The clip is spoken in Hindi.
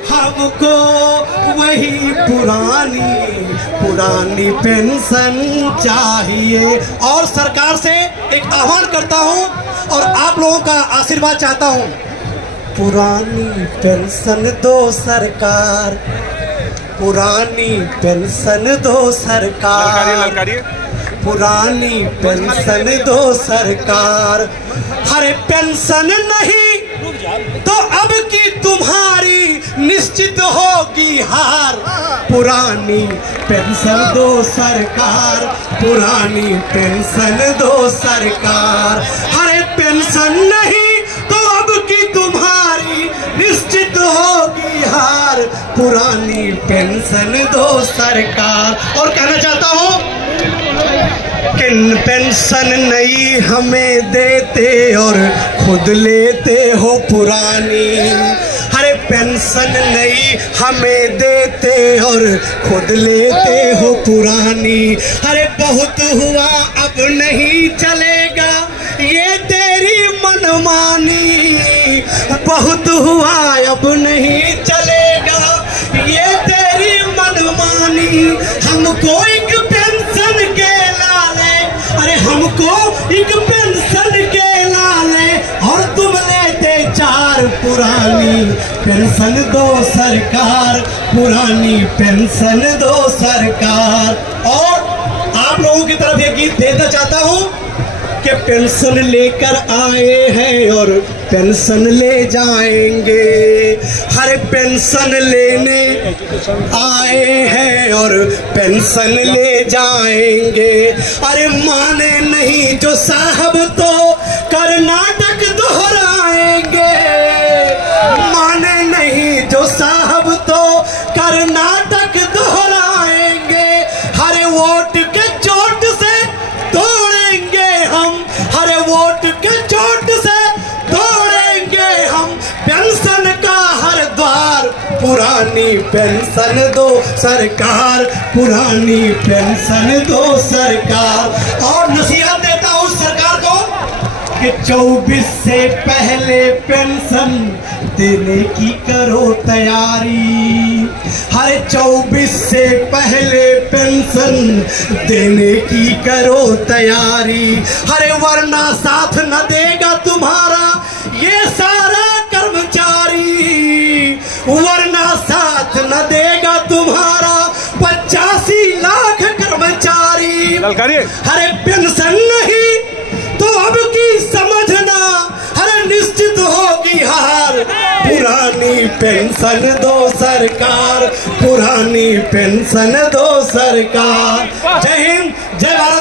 हमको वही पुरानी पेंशन चाहिए। और सरकार से एक आह्वान करता हूं और आप लोगों का आशीर्वाद चाहता हूं। पुरानी पेंशन दो सरकार, पुरानी पेंशन दो सरकार, पुरानी पेंशन दो सरकार। हरे पेंशन नहीं तो अब की तुम्हारी निश्चित होगी हार। पुरानी पेंशन दो सरकार, पुरानी पेंशन दो सरकार। हरे पेंशन नहीं तो अब की तुम्हारी निश्चित होगी हार। पुरानी पेंशन दो सरकार। और कहना चाहता हूँ कि पेंशन नई हमें देते और खुद लेते हो पुरानी। हरे पेंशन नई हमें देते और खुद लेते हो पुरानी। अरे बहुत हुआ अब नहीं चलेगा ये तेरी मनमानी। बहुत हुआ अब नहीं चलेगा ये तेरी मनमानी। हमको एक पेंशन के लाले, अरे हमको एक पेंशन के लाले और तुम लेते चार। पुरानी पेंशन दो सरकार, पुरानी पेंशन दो सरकार। और आप लोगों की तरफ ये गीत भेजना चाहता हूँ कि पेंशन लेकर आए हैं और पेंशन ले जाएंगे। हर पेंशन लेने आए हैं और पेंशन ले जाएंगे। अरे माने नहीं जो साहब तो कर्नाटक दोहराएंगे। माने नहीं जो साहब तो कर्नाटक दोहराएंगे। हरे वोट के चोट से तोड़ेंगे हम, हरे वोट के चोट से तोड़ेंगे हम पेंशन का हर द्वार। पुरानी पेंशन दो सरकार, पुरानी पेंशन दो सरकार। और नसीहत देता हूँ सरकार को कि 24 से पहले पेंशन देने की करो तैयारी। हर 24 से पहले पेंशन देने की करो तैयारी। हरे वरना साथ न देगा तुम्हारा ये सारा कर्मचारी। वरना साथ न देगा तुम्हारा 85 लाख कर्मचारी। हरे पेंशन नहीं तो अब की समझना हर निश्चित होगी हार। पुरानी पेंशन दो सरकार, पुरानी पेंशन दो सरकार। जय हिंद, जय भारत।